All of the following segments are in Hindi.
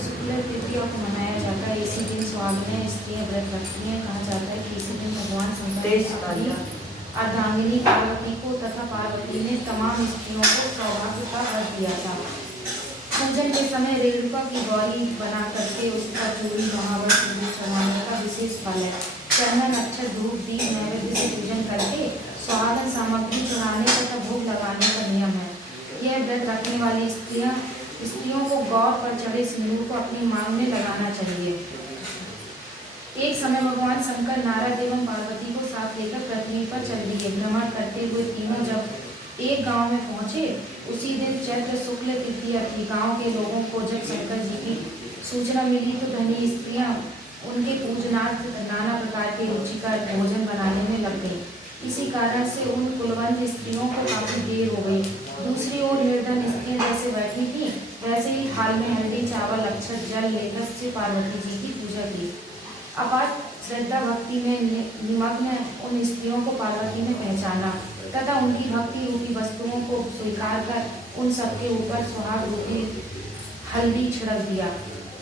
शुक्ल तृतीया को मनाया जाता है। इसी दिन सुहागिनें स्त्रियां व्रत रखती हैं। कहा जाता है कि इसी दिन भगवान शंकर ने अर्धांगिनी पार्वती को तथा पार्वती ने तमाम स्त्रियों को सौभाग्य का व्रत दिया था। पूजन के समय रेणुका की गौरी बना करके उसका चूड़ी महावर सिंदूर चढ़ाने का विशेष फल है। चंदन अक्षर धूप दीप नैवेद्य से पूजन करके सुहागन सामग्री चढ़ाने तथा भोग लगाने का नियम है। यह व्रत रखने वाली स्त्रियों को गौर पर चढ़े सिंदूर को अपनी मांग में लगाना चाहिए। एक समय भगवान शंकर नारद एवं पार्वती को साथ लेकर पृथ्वी पर चल दिए। भ्रमण करते हुए तीनों जब एक गांव में पहुंचे, उसी दिन चैत्र शुक्ल तृतीया थी। गांव के लोगों को जब शंकर जी की सूचना मिली तो धनी स्त्रियां उनके पूजनार्थ नाना प्रकार के रुचिकर भोजन बनाने में लग गई। इसी कारण से उन कुलवंत स्त्रियों को काफी देर हो गई। दूसरी ओर निर्धन स्त्रियां जैसे बैठी थी, वैसे ही थाल में हल्दी चावल अक्षत जल लेकर से पार्वती जी की पूजा की। अपार श्रद्धा भक्ति में निमग्न उन स्त्रियों को पार्वती ने पहचाना तथा उनकी भक्ति रूपी वस्तुओं को स्वीकार कर उन सबके ऊपर सुहाग रूपी हल्दी छिड़क दिया।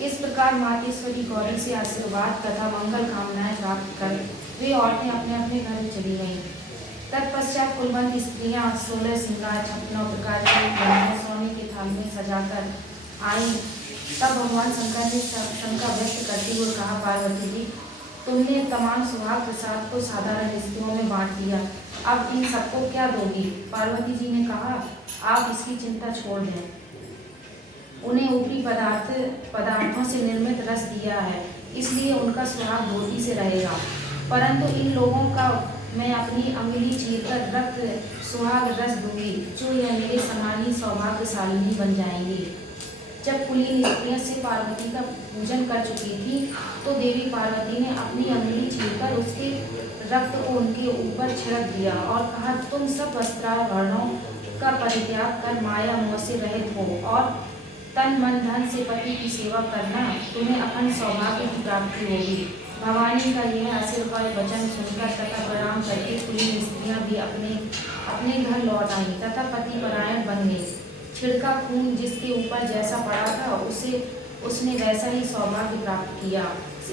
इस प्रकार मातेश्वरी गौरी से आशीर्वाद तथा मंगल कामनाएं प्राप्त कर वे औरतें अपने अपने घर चली गईं। तत्पश्चात कुलवंत स्त्रियां 16 श्रृंगार 56 प्रकार के सोने के थाल में सजाकर आई। तब भगवान शंकर ने शंका व्यक्त करते हुए कहा, पार्वती जी, तुमने तमाम सुहाग प्रसाद को साधारण स्त्रियों में बांट दिया, अब इन सबको क्या दोगी? पार्वती जी ने कहा, आप इसकी चिंता छोड़ दें। उन्हें ऊपरी पदार्थों से निर्मित रस दिया है, इसलिए उनका सुहाग धोती से रहेगा, परंतु इन लोगों का मैं अपनी अंगुली चीरकर रक्त सुहाग रस दूंगी, जो यह मेरे समान ही सौभाग्यशालिनी बन जाएंगी। जब कुलीन स्त्रियां से पार्वती का पूजन कर चुकी थी, तो देवी पार्वती ने अपनी अंगुली छीलकर उसके रक्त को उनके ऊपर छिड़क दिया और कहा, तुम सब वस्त्राभरणों का परित्याग कर माया मोह से रहित हो और तन मन धन से पति की सेवा करना, तुम्हें अखंड सौभाग्य की प्राप्ति होगी। भवानी का यह आशीर्वाद वचन सुनकर तथा प्रणाम करके कुलीन स्त्रियां भी अपने घर लौट आई तथा पति परायण बन गई। छिड़का खून जिसके ऊपर जैसा पड़ा था, उसने वैसा ही सौभाग्य प्राप्त किया।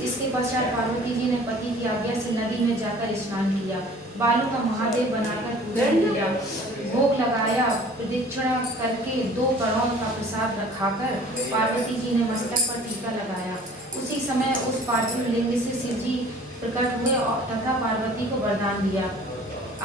इसके पश्चात पार्वती जी ने पति की आज्ञा से नदी में जाकर स्नान किया, बालू का महादेव बनाकर पूजन किया, भोग लगाया, प्रदक्षिणा करके 2 करोड़ का प्रसाद रखाकर पार्वती जी ने मस्तक पर टीका लगाया। उसी समय उस पार्थिव लिंग से शिव जी प्रकट हुए तथा पार्वती को वरदान दिया,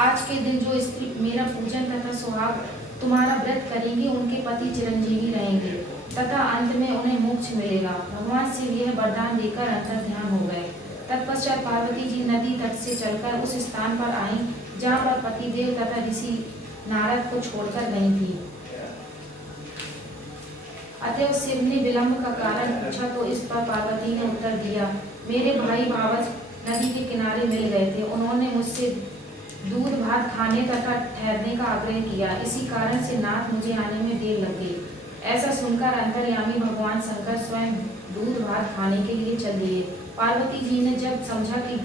आज के दिन जो स्त्री मेरा पूजन तथा सुहाग तुम्हारा व्रत करेंगे, उनके पति चिरंजीवी रहेंगे तथा अंत में उन्हें मोक्ष मिलेगा। भगवान शिव यह वरदान देकर अंतर ध्यान हो गए। तत्पश्चात पार्वती जी नदी तट से चलकर उस स्थान पर आई जहाँ पर पतिदेव तथा ऋषि नारद को छोड़कर गई थी। अतएव शिव ने विलंब का कारण पूछा तो इस पर पार्वती ने उत्तर दिया, मेरे भाई भावज नदी के किनारे मिल गए थे, उन्होंने मुझसे दूध भात खाने तथा ठहरने का आग्रह किया, इसी कारण से नाथ मुझे आने में देर लग गई। ऐसा सुनकर अंतर्यामी भगवान शंकर स्वयं दूध भात खाने के लिए चल दिए। पार्वती जी ने जब समझा कि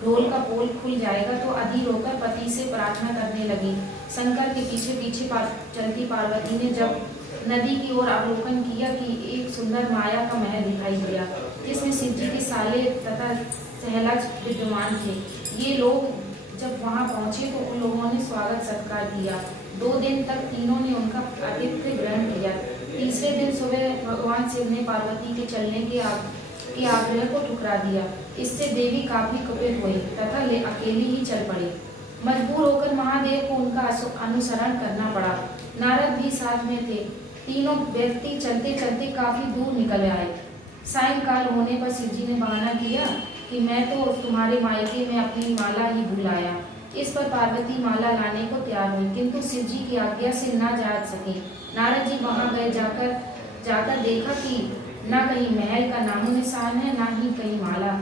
ढोल का पोल खुल जाएगा तो अधीर होकर पति से प्रार्थना करने लगी। शंकर के पीछे पीछे चलती पार्वती ने जब नदी की ओर अवलोकन किया कि एक सुंदर माया का महल दिखाई दिया, जिसमें शिव जी के साले तथा सहलज विद्यमान थे। ये लोग जब वहां पहुंचे तो उन लोगों ने स्वागत सत्कार किया। 2 दिन तक तीनों ने उनका आतिथ्य ग्रहण किया। तीसरे दिन सुबह भगवान शिव ने पार्वती के चलने के आग्रह को ठुकरा दिया। इससे देवी काफी कुपित हुई तथा अकेली ही चल पड़ी। मजबूर होकर महादेव को उनका अनुसरण करना पड़ा। नारद भी साथ में थे। तीनों व्यक्ति चलते चलते काफी दूर निकल आए। सायंकाल होने पर शिव जी ने बहाना किया कि मैं तो तुम्हारे मायके में अपनी माला ही भूल आया। इस पर पार्वती माला लाने को तैयार हुई, किंतु शिव जी की आज्ञा से न जा सके। नारद जी वहां गए। जाकर देखा कि न कहीं महल का नामो निशान है, न ही कहीं माला,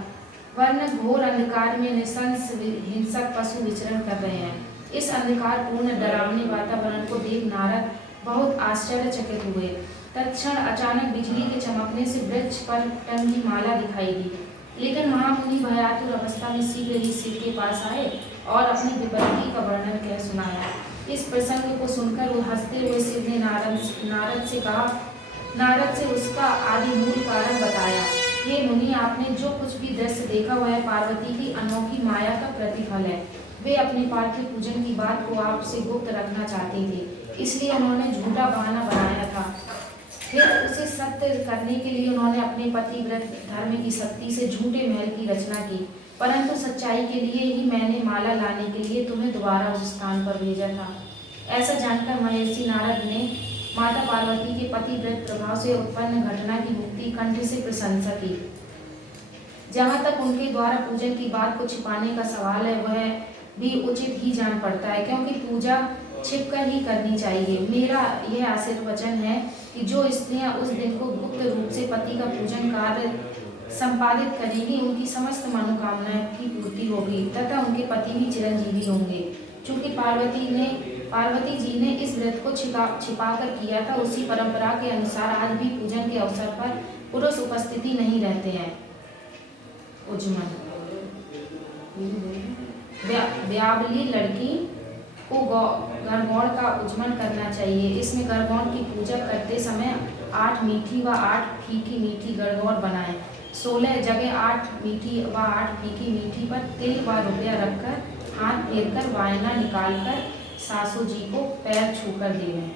वरन घोर अंधकार में निशंस हिंसक पशु विचरण कर रहे हैं। इस अंधकार पूर्ण डरावने वातावरण को देख नारद बहुत आश्चर्यचकित हुए। तत्क्षण अचानक बिजली के चमकने से वृक्ष पर टंगी माला दिखाई दी। लेकिन महामुनि भयातुर अवस्था में शीघ्र ही शिव के पास आए और अपनी विपत्ति का वर्णन कह सुनाया। इस प्रसंग को सुनकर वो हंसते हुए शिव ने नारद से उसका आदि मूल कारण आपने जो कुछ भी दृश्य देखा वह पार्वती की अनोखी माया का प्रतिफल है। वे अपने पार्थिव पूजन की बात को आपसे गुप्त रखना चाहते थे, इसलिए उन्होंने झूठा बहाना बनाया था। फिर उसे सत्य करने के लिए उन्होंने अपने पतिव्रत धर्म की शक्ति से झूठे महल की रचना की, परंतु सच्चाई के लिए ही मैंने माला लाने के लिए तुम्हें दोबारा उस स्थान पर भेजा था। ऐसा जानकर महर्षि नारद ने माता पार्वती के पतिव्रत प्रभाव से उत्पन्न घटना की मुक्ति कंठ से प्रशंसा की। जहाँ तक उनके द्वारा पूजन की बात को छिपाने का सवाल है, वह भी उचित ही जान पड़ता है, क्योंकि पूजा छिपकर ही करनी चाहिए। मेरा यह आशीर्वचन है कि जो स्त्रियां उस दिन को गुप्त रूप से पति का पूजन कार्य संपादित करेंगी, उनकी समस्त मनोकामनाएं की पूर्ति होगी तथा उनके पति भी चिरंजीवी होंगे। चूंकि पार्वती जी ने इस व्रत को छिपाकर किया था, उसी परंपरा के अनुसार आज भी पूजन के अवसर पर पुरुष उपस्थिति नहीं रहते हैं। उज्जमन ब्यावली लड़की को गणगौर का उज्जमन करना चाहिए। इसमें गणगौर की पूजा करते समय 8 मीठी व 8 फीकी मीठी गणगौर बनाएं। 16 जगह 8 मीठी व 8 फीकी मीठी पर तिल व रुपया रखकर हाथ फेरकर वायना निकालकर सासू जी को पैर छूकर देवें।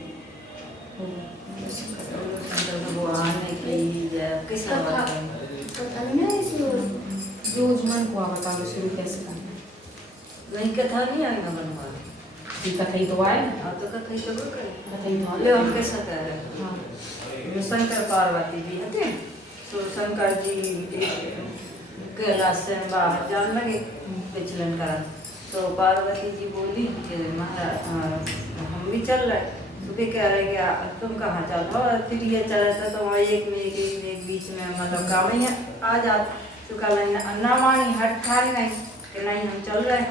जो उज्जमन को बता दो शुरू कैसे करना है। वही कथा नहीं आएगा बनवा ये कथा ही तो आए। अब तो कथा ही तो करें कथा ही तो ले हम कैसा कह रहे हैं। हाँ शंकर पार्वती भी है तो शंकर जी कैलाश से बाहर जाने लगे विचलन करा, तो पार्वती जी बोली कि महाराज हम भी चल रहे, तो भी कह रहे कि तुम कहाँ चल रहे हो, फिर ये चल रहा था तो एक में एक बीच में मतलब गाँव आ जाते, तो कल अन्ना मानी हट खारी नहीं कि नहीं हम चल रहे हैं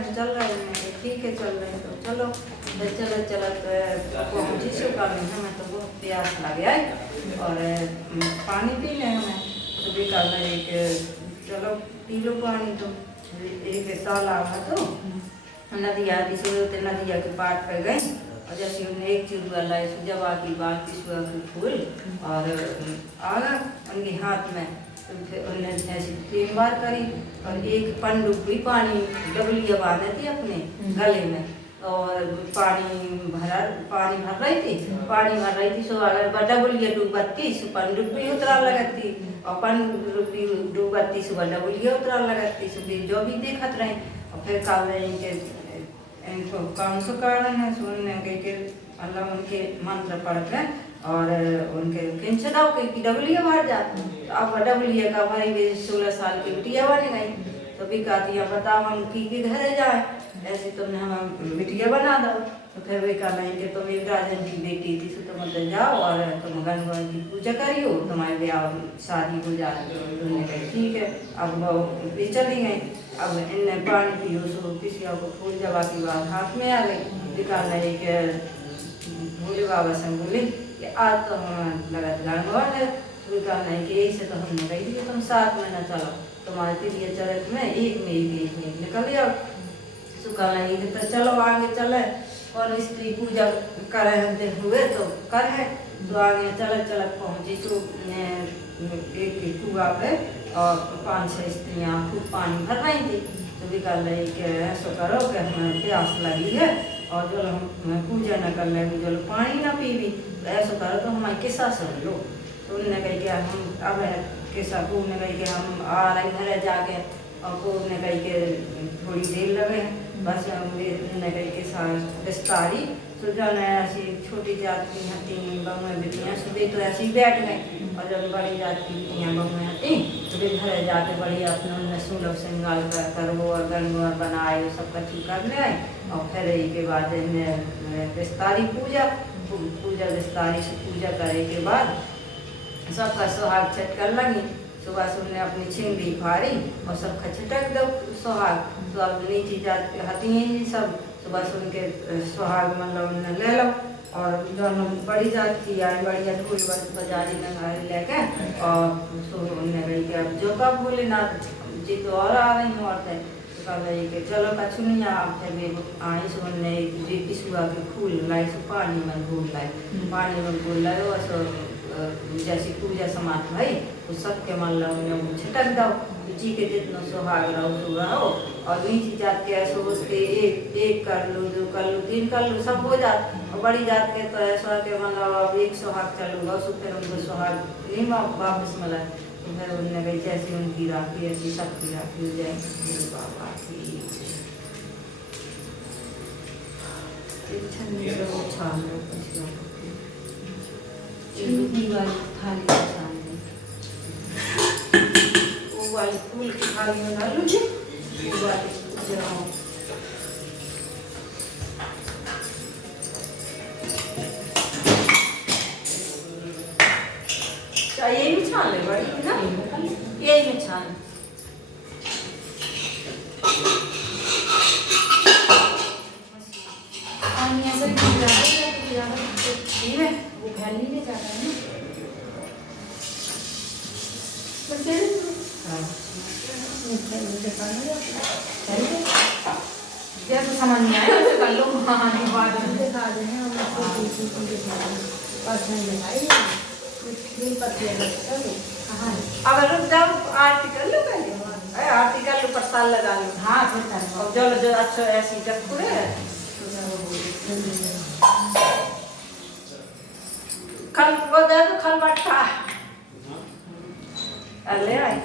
ठीक है चल रहे हैं तो चलो चलत पहुँची सो कल हमें तो बहुत प्यास लगे है और पानी पी लें हमें, तो भी कल एक चलो पी लो पानी, तो एक तालाब है तो नदिया नदिया के पार पे गए और जैसे उन्हें एक चीज वाला जब आकी बाल की सुहा की फूल और आगा उनके हाथ में, तो फिर उन्हें ऐसी 3 बार करी और एक पनडुब्बी पानी डबलिया बांधे थी अपने गले में और पानी भर रही थी सो अगर डबलिया डूबती सो पनडुब्बी उतरा लगती और पनडुब्बी डूबती सो डबलिया उतरा लगती सो जो भी देखत रहे और फिर कल इनको काम से कारण है सुनने के अल्लाह उनके मंत्र पढ़ के और उनके किंचदाव की डबलिया भर जाती, तो अब डबलिया का भाई 16 साल की बिटिया बन गई, तो भी कहती है बताओ हम की घर जाए, ऐसे तुमने हम बिटिया बना दो, तो फिर वे कहा कि तुम एक राजन की बेटी थी तो तुम उधर जाओ और तुम गणगौर की पूजा करियो तुम्हारे ब्याह शादी हो जाए, तो उन्होंने कहा ठीक है। अब वो भी चली गई, अब इनने पानी पियो सो किसी को फूल जवा की बात हाथ में आ गई, निकालना एक भोले बाबा से बोली कि आज तो हम लगत गणगौर है, तो कहना है कि यही से तो हमने कही थी तुम 7 महीना चलो तुम्हारे तिलिया चरक में एक में एक निकल जाओ, तो कहना है तो चलो आगे चले और स्त्री पूजा करे हुए तो कर है, तो आगे चलत पहुँची तो एक कुआ पे और 5-6 स्त्रियाँ खूब पानी भर रही थी, तो भी कह रही कि ऐसा करो कि हमें प्यास लगी है और जो हम पूजा न कर लेंगे जो पानी ना पीवी, तो ऐसा करो तो हमारे किस्सा सुन लो, तो उन्होंने कही कि हम अब किस्सा को ने कही कि हम आ रहे घर जाके और को ने कही कि थोड़ी देर लगे बस उन्होंने कही कि विस्तारी तो जो ऐसी छोटी जात की हती बहुएँ बेटियाँ सुबह तो ऐसे ही बैठ गए और जब बड़ी जात की बेटियाँ बहुएँ हती तो वे घर जाके बड़ी अपने उनमें सुलभ श्रृंगार कर वो और गणगौर बनाए वो सब कच्ची कर ले आए और फिर के बाद विस्तारी पूजा विस्तारी से पूजा करे के बाद सबका सुहाग छटकर लगी, सुबह से उन्हें अपनी छिंगड़ी फाड़ी और सबका छिटक दो सुहाग, तो अब नीची जात हती हैं सब सुबह से उनके सुहाग मतलब उन्हें ले लो और जो बड़ी जात की आई बढ़िया ढोल बजारी नगारी लेके और उन्हें गई कि अब जो कब भोलेनाथ जी तो और आ रही हूँ औरतें, तो कह रही कि चलो कछु नहीं आप फिर आई सो उन्हें किसुआ के फूल लाई सो पानी में घोल लाए और सो जैसी पूजा समाप्त भई तो सबके मन में छिटक दो जी के जितना सुहाग रहो सुहाओ और नीचे जात के ऐसे होते एक कर लो 2 कर लो 3 कर लो सब हो जात और बड़ी जात के तो ऐसा के मतलब अब एक सुहाग चलूगा सो फिर उनको सुहाग नहीं वापस मिला तो फिर उन्होंने कही जैसी उनकी राखी ऐसी सबकी राखी हो जाए बाबा की छन्नी से वो छान लो चुनी वाली थाली में छान लो वो वाली फूल की थाली में डालो जी वो वाली जलाओ यही में छान ले बड़ी ना यही में छान पानी ऐसे ही गिरा वो फैल नहीं ले जाता है ना जैसे समझ नहीं आया वैसे कर लो हाँ बाद में दिखा दे हैं हम आपको पर्सनल दिखाई नहीं पत्ते करो हाँ अब रुक जाओ आरती कर लो पहले आरती कर लो प्रसाद लगा लो हाँ फिर कर लो और जो जो अच्छा ऐसी चक्कुरे खल वो दे दो खल बट्टा अरे आई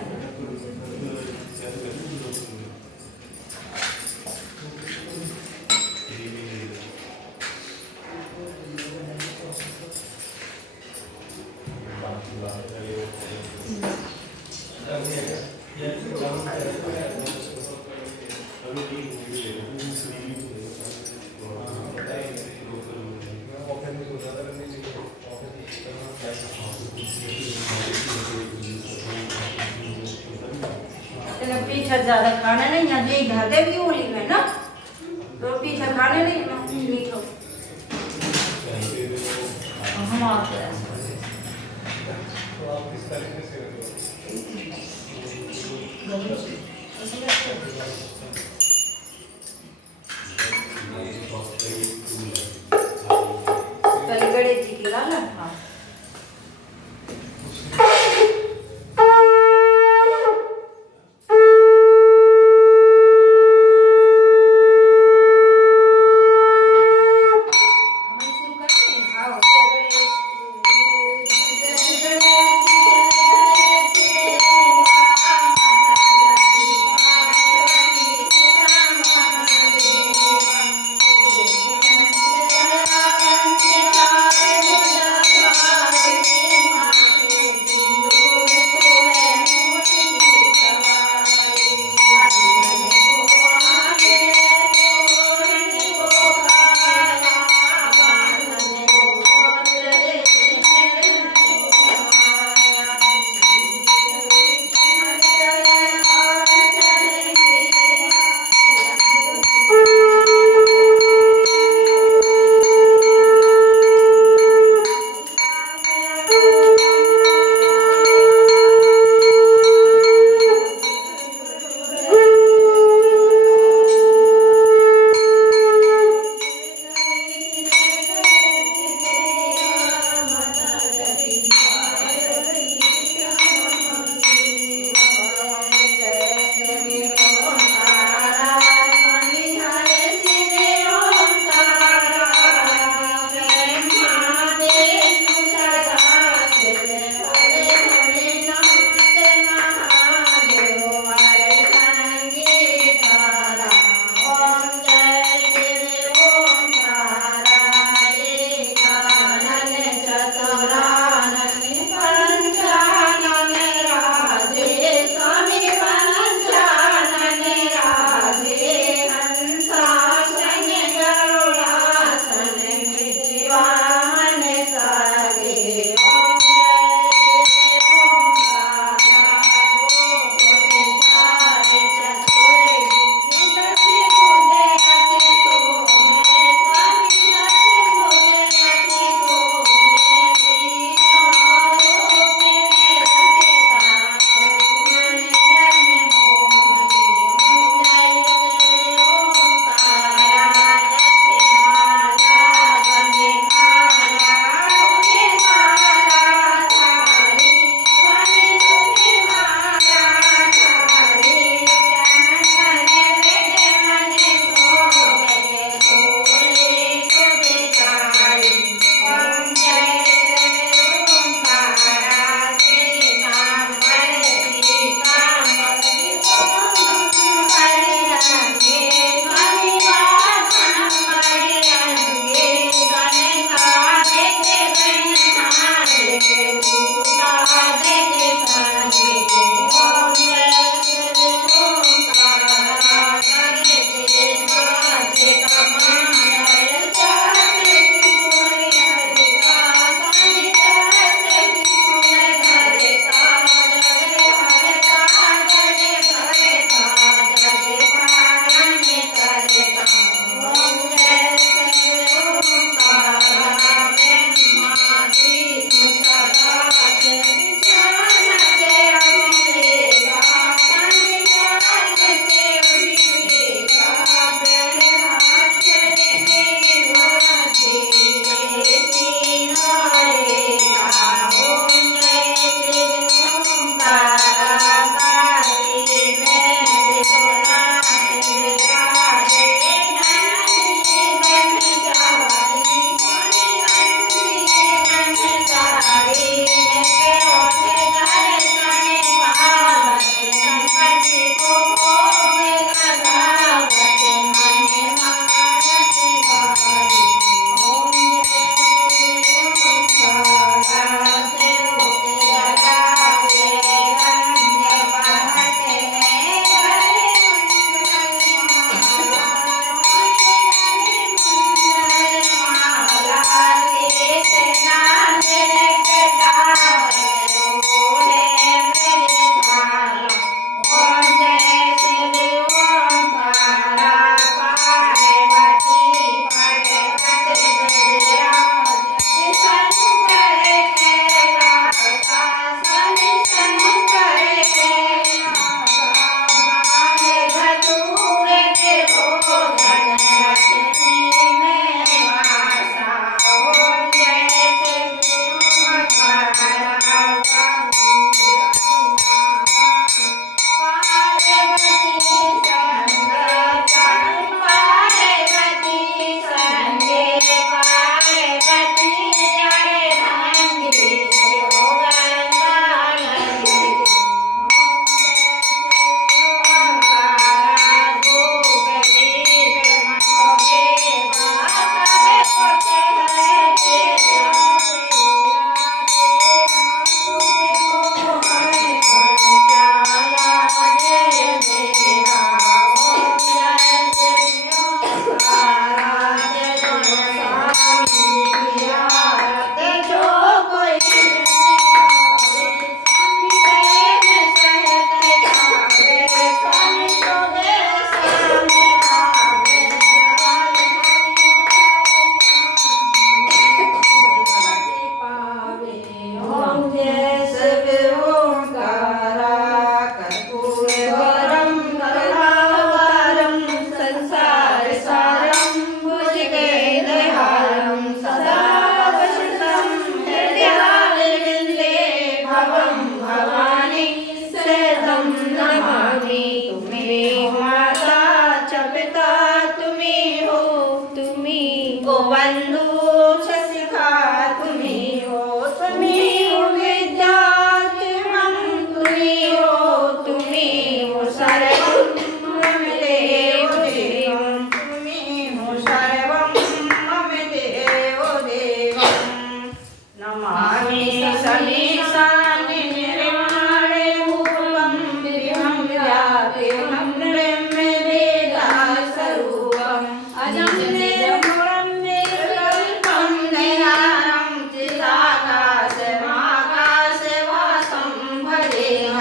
पीछे ज्यादा खाना नहीं है ये घर भी होली में ना तो पीछे खाने नहीं नहीं तो हम आते हैं कल गणेश जी की गाना हाँ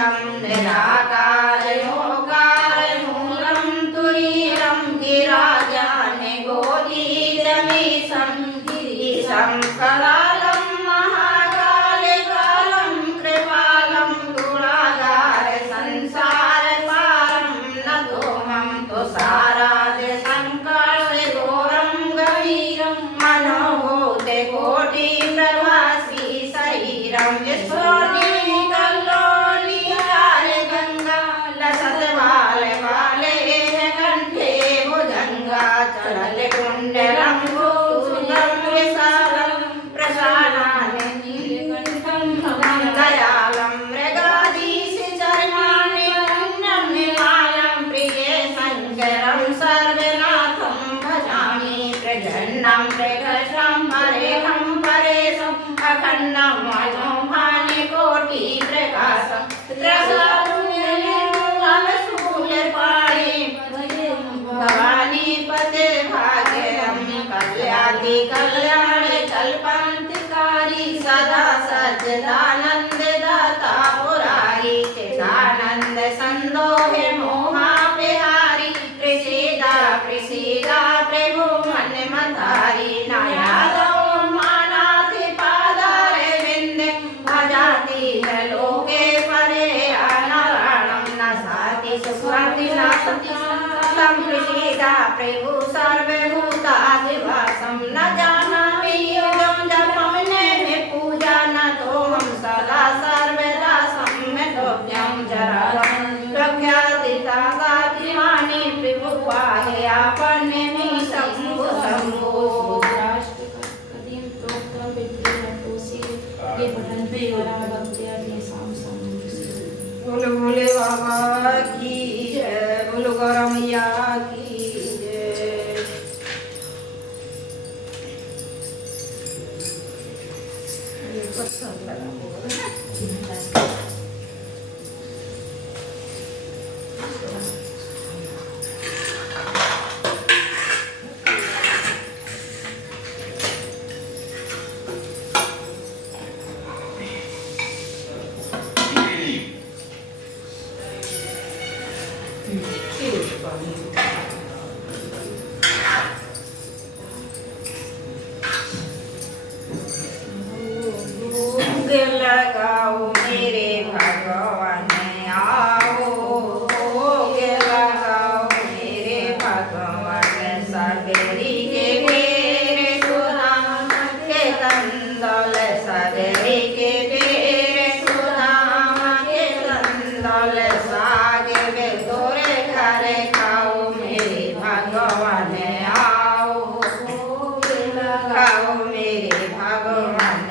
अखण्डमण्डलाकारं निराकारयोगारमूलं तुरीयं गिराजानिगोदीरमीशं गिरीशं करालं महाकालकालं कृपालं गुणागार संसारसारं नतोऽहं तुषाराद्य संकर्षे घोरं गभीरं मनोभूते कोटिप्रभासी शरीरं विस्फोटि कल्लोली कार्य गंगा लसत बाले बाले कंठे भुजंगा चलत कुंडलं भूषुलं विशालं प्रशानानि नीलकण्ठं दयालं मृगाधीश चरणानि पुण्यं निमालं प्रिये शङ्करं सर्वनाथं भजामि प्रजन्नं प्रकर्षं परेखं परेशम् अखण्डं मनोभानि कोटि प्रकाशं भवानी पते भाग्यं कल्याति कल्याणे कल्पान्तिकारी सदा सच्चिदानन्द दाता पुरारी चिदानन्द संदोहे मोहापहारी प्रसीदा प्रसीदा प्रभु मन मधारी नायादो मानाति पादारे विन्दे भजाति लोके परे अनारणं न साति सुस्वाति नासति संप्रसीदा प्रभु सर्वभूताधिवासं न जानामि योगं जपं नेमि पूजा न तोऽहं सदा सर्वदा सम्यक्तोऽभ्यं जरालं प्रख्यातितागातिमानि प्रभु पाहि आपन्नेमि शम्भो शम्भो। कदीम प्रोक्तम विद्यातोषी ये पठन द्वारा भक्त्या तेषां सम्मुखस्य। बोलो भोले बाबा की जय, बोलो गौरा मैया की जय। ये पसंद लगा भोग लगाओ मेरे भगवान आओ, भोग लगाओ मेरे भगवान सगरी के बेरे सुदाम के तंदौल सगरी के बेरे सुदाम के तंदौल सागे वे तोरे घरे खाओ मेरे भगवान आओ, भोग लगाओ मेरे भगवान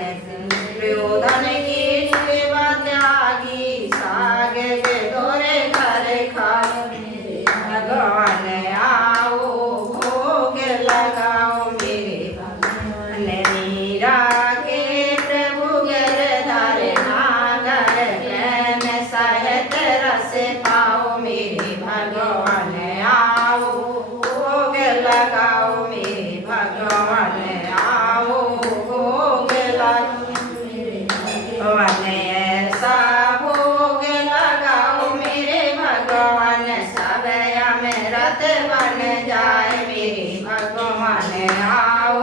प्रयोधन की सेवा त्यागी सागे के तोरे घरे खाओ मेरे भगवान आओ, भोग लगाओ मेरे भगवान मीरा के प्रभु गिरधर नागर प्रेम सहित रस पाओ मेरे भगवान आओ, भोग लगाओ मेरे भगवान आओ, भोग लगाओ भगवान ऐसा भोग लगाओ मेरे भगवान सब अमृत बन जाए मेरे भगवान आओ,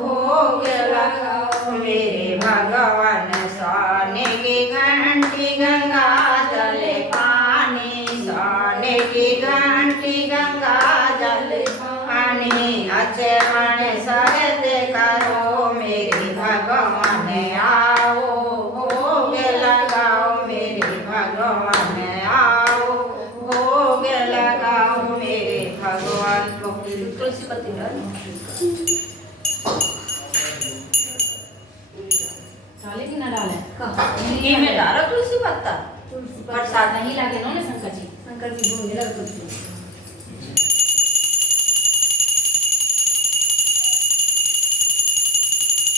भोग लगाओ मेरे भगवान सोने की घंटी गंगा जल पानी सोने की घंटी गंगा जल पानी अचरण सहित करो मेरे भगवान आओ, भोग लगाओ मेरे भगवान आओ, भोग लगाओ मेरे भगवान। तुलसी पत्ती डाले कि ना डाले? ये में डालो तुलसी पत्ता प्रसाद नहीं लागे नो ने शंकर जी। शंकर जी भोग लगा तुलसी।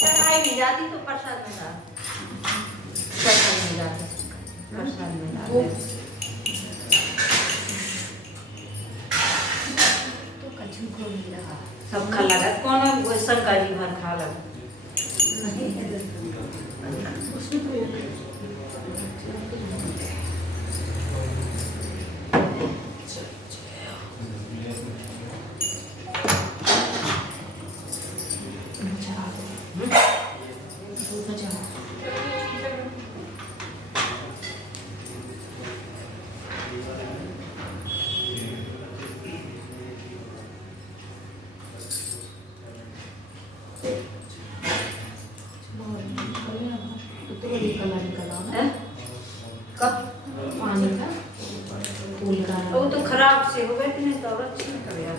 चढ़ाई में जाती तो प्रसाद में डाल, प्रसाद में डाल, प्रसाद में डाल। तो कछु को नहीं लगा। सब खा लगा कौन शंकर जी भर खा लगा। खाने का फूल का वो तो खराब से हो गए थे, नहीं तो अब अच्छे नहीं कर यार।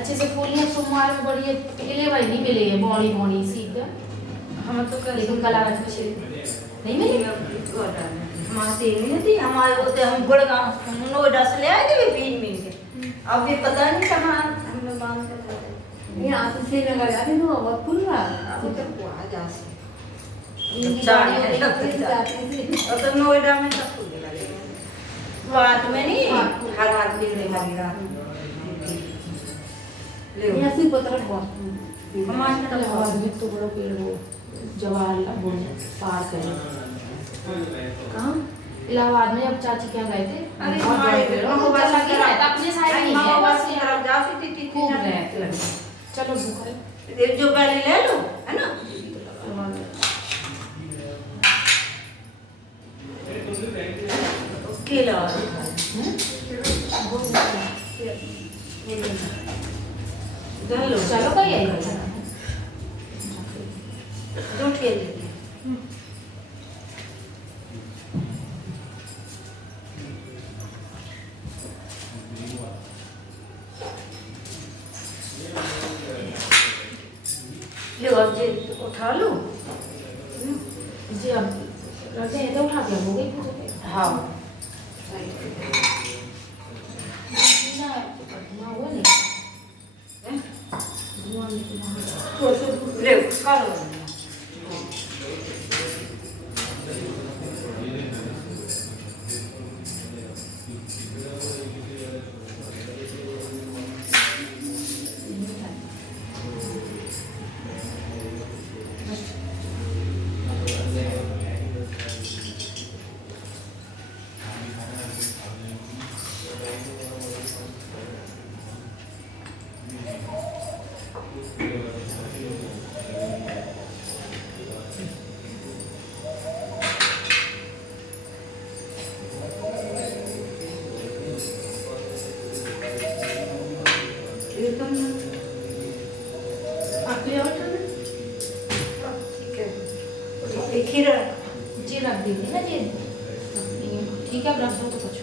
अच्छे से फूल ने सोमवार में बढ़िया पिघले भाई नहीं मिले हैं, बॉडी बॉडी सीधा हम तो कर लेकिन कल अच्छे नहीं मिले। हमारे तेल नहीं थी, हमारे वो तो हम गुड़गांव नोएडा से ले आए थे बीज मिल के। अब ये पता नहीं कहाँ हमने बांध कर रखे थे। ये आते से लगा जाते तो बहुत फूल रहा अब तक वो आ जा से इनकी चार गाड़ी हो है, गई, तब तक जा। जाते से और तो नोएडा में सब फूल लगे हैं। बात में नहीं हर हाथ बिगड़े लगी ले यहाँ से पत्र बहुत हमारे तो इलाहाबाद में तो बड़ा पेड़ वो जवाहरलाल वो पार्क है। कहाँ? इलाहाबाद में अब चाची क्या गए थे? अरे बहुत हमारे बड़े पेड़, वो बस लगे हैं, अपने साइड नहीं है, बस की यहाँ तरफ जा सकती थी खूब रहते हैं। चलो भूखा ये जो पहले ले लो है ना। केला चलो चलो कहीं आई दो केले लो अब जी उठा लो। जी अब रखे हैं तो उठा के हो गई पूजा पे। हाँ ना हुआ नहीं धुआं निकला। ले करो खीर जी रख दीजिए ना जी। ठीक है अब रख दो तो कुछ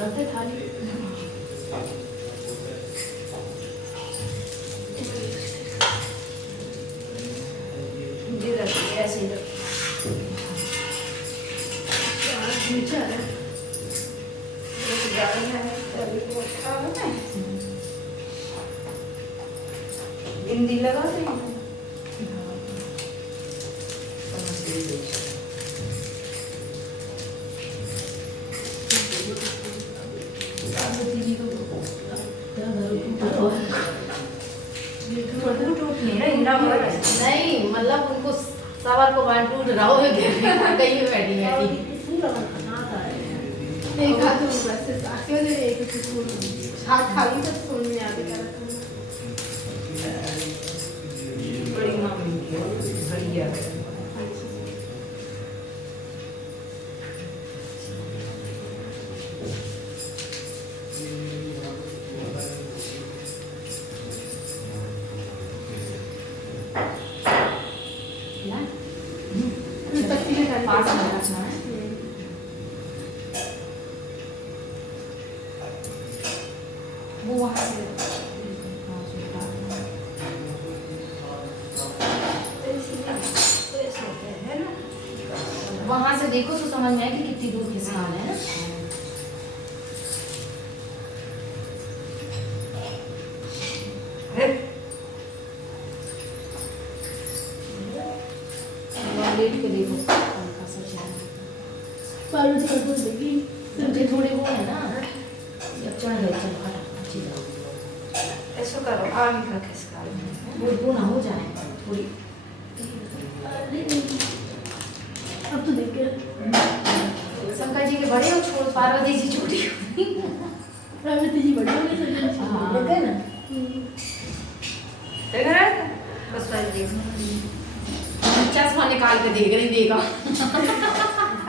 रखते थाली। जी रखिए ऐसे ही रखिए। बिंदी लगा दे नहीं मतलब उनको सवार को बांट टूट रहा हो कहीं भी बैठी बैठी एक हाथ में वैसे आके दे एक हाथ खाली तो सुन में आते कर बड़ी मामी की बढ़िया पास में रखना है। वो वहाँ से वहाँ से देखो तो समझ में आए कि कितनी दूर किसान है ना। लेट के देखो हल्का सा चेहरा। पर तो देखी मुझे थोड़े वो है ना अब चढ़ गए चल अच्छी बात। ऐसा करो आगे का खिसका वो ना हो जाए थोड़ी। अब तो देख के शंकर जी के बड़े और छोड़ पार्वती जी छोटी। पार्वती जी बड़ी हो गई हाँ। देखे ना देख रहा है बस वाली चश्मा निकाल के देख रही देगा।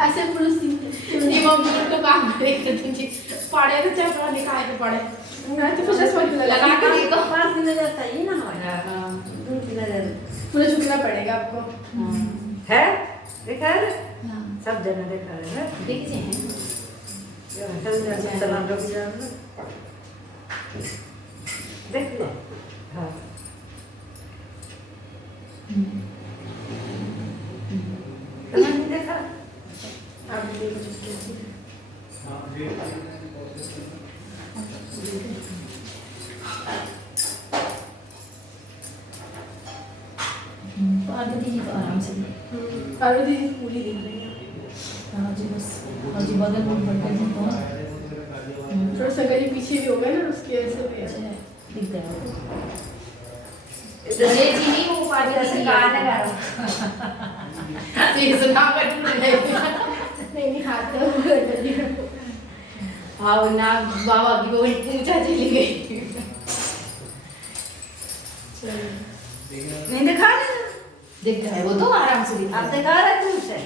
ऐसे पुरुष ये मम्मी तो काम करेगी तुझे पड़े तो चक्कर निकाल के पड़े मैं तो फिर चश्मा लगा के देखो 5 दिन जाता ही ना हमारा हां 2 दिन पूरा झुकना पड़ेगा आपको है देखा है सब जने देखा है देखिए हैं ये सलाम रख दिया देख लो हां नहीं देखा आप देखो पार्वती जी तो आराम से पार्वती जी पूरी दिख रही है हाँ जी बस और जी बगल में बगल में तो थोड़ा सा गली पीछे भी हो गया ना उसके ऐसे भी अच्छा है दिख गया इधर ये जी नहीं वो पार्वती ऐसे जी गाने गा तेज ना कर नहीं हाथ तो कर दिया हाँ वो ना बाबा की वो ऊंचा चली गई नहीं दिखा दिख रहा है वो तो आराम से दिख आप रहा है दिखा रहे थे उसे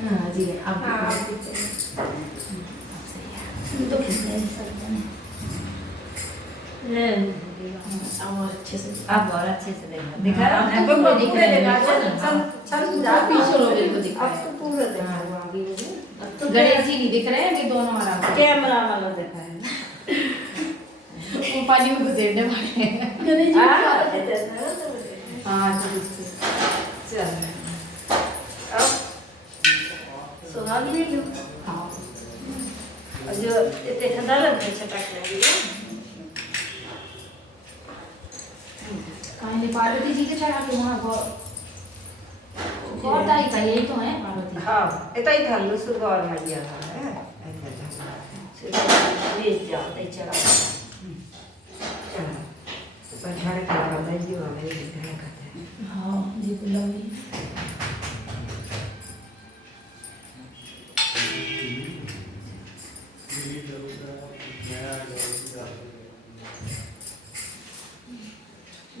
हाँ जी आप हाँ आप सही है तो कितने सकते हैं और अच्छे से आप बहुत अच्छे से देखा दिखा हाँ, रहा है तो पूरा पूरे दिख रहा दिखा है। सब आप पीछे लोग इनको दिखा अब तो पूरा देखा हाँ। हुआ अभी अब तो गणेश जी नहीं दिख रहे हैं कि दोनों आराम से कैमरा वाला देखा है वो पानी में घुसेड़ने वाले हैं गणेश जी हाँ जी चल अब सुहाग ले लो हाँ और जो इतने ठंडा लग रहा है छटक लगी कहीं पार्वती जी के चढ़ा के वहाँ गौरताई का यही तो है पार्वती हाँ इतना ही था लुसु गौर मैया है ले जाओ दे चला पर झाड़ के लगा दे जी वाले दिखने करते हैं हाँ जी बुलाऊंगी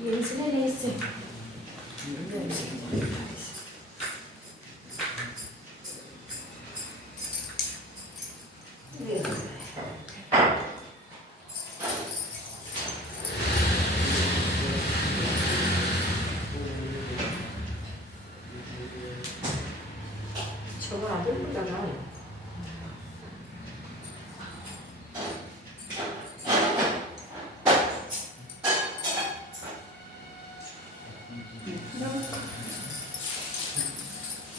ये इसने नहीं इससे छोड़ा दो लगा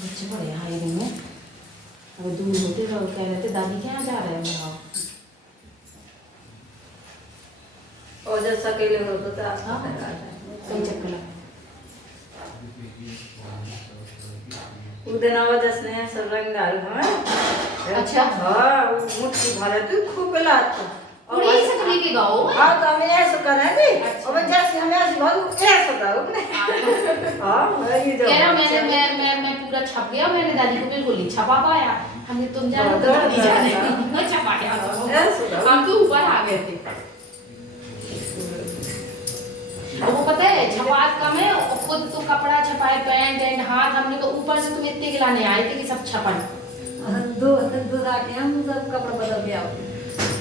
बच्चे बड़े हाई रूम में अब दूर होते तो कह रहे थे दादी के यहाँ जा रहे हैं वहाँ और जैसा अकेले हो तो आप हाँ सही चक्कर लगा उदन आवाज असने सब रंग डाल हमें अच्छा। हाँ वो मुट्ठी भरा तू खूब लात और ये सब लेके गाओ हाँ तो हमें ऐसा करना है भी और मैं जैसे हमें ऐसे बहुत ऐसा करो ने हाँ ये जो कह रहा मैं पूरा छप गया मैंने दादी को बिल्कुल नहीं छपा पाया हमने तुम जानो तो दादी जाने मैं छपाया हम तो ऊपर आ गए थे और वो पता है छपात कम है और खुद तो कपड़ा छपाए पैंट एंड हाथ हमने तो ऊपर से तुम इतने गिलाने आए थे कि सब छपाए दो रात हम सब कपड़ा बदल के आओ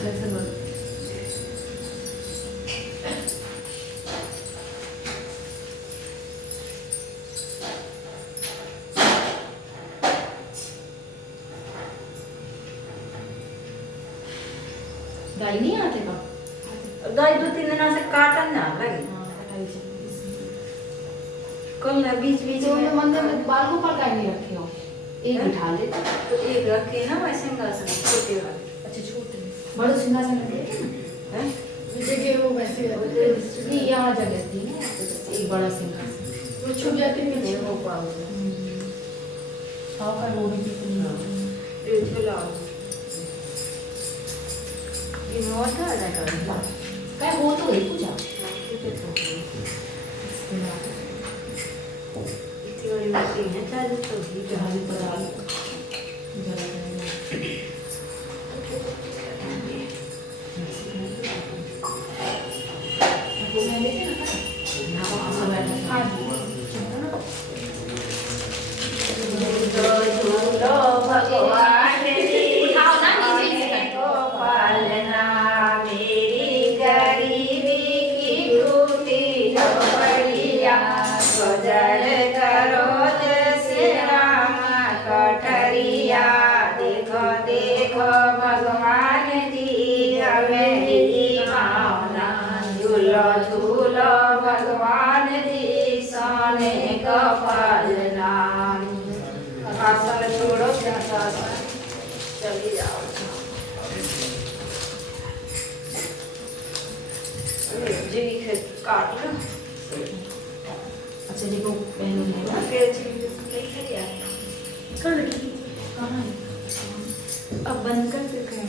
जैसे बोल गाय नहीं आते का गाय 2-3 दिन से काटन ना लगे कल ना बीच बीच तो में मंदिर में बाल गोपाल गाय नहीं रखे हो एक बिठा ले तो एक रखे ना वैसे सिंहासन छोटे वाले अच्छा छोटे बड़े सिंहासन रखे हैं जगह वो वैसे नहीं यहाँ जगह थी ना एक बड़ा सिंहासन वो छुप जाते हैं ये नीचे हो पाओ हाँ पर वो भी कितनी ये चला ये मोटा है का क्या वो तो है पूजा इतनी बड़ी मछली है चालू तो भी जहाँ भी पड़ा जरा चली जाओ। जी काट लो। अच्छा देखो पहले है के चीज नहीं है यार। कहाँ है? अब बंद कर के करें।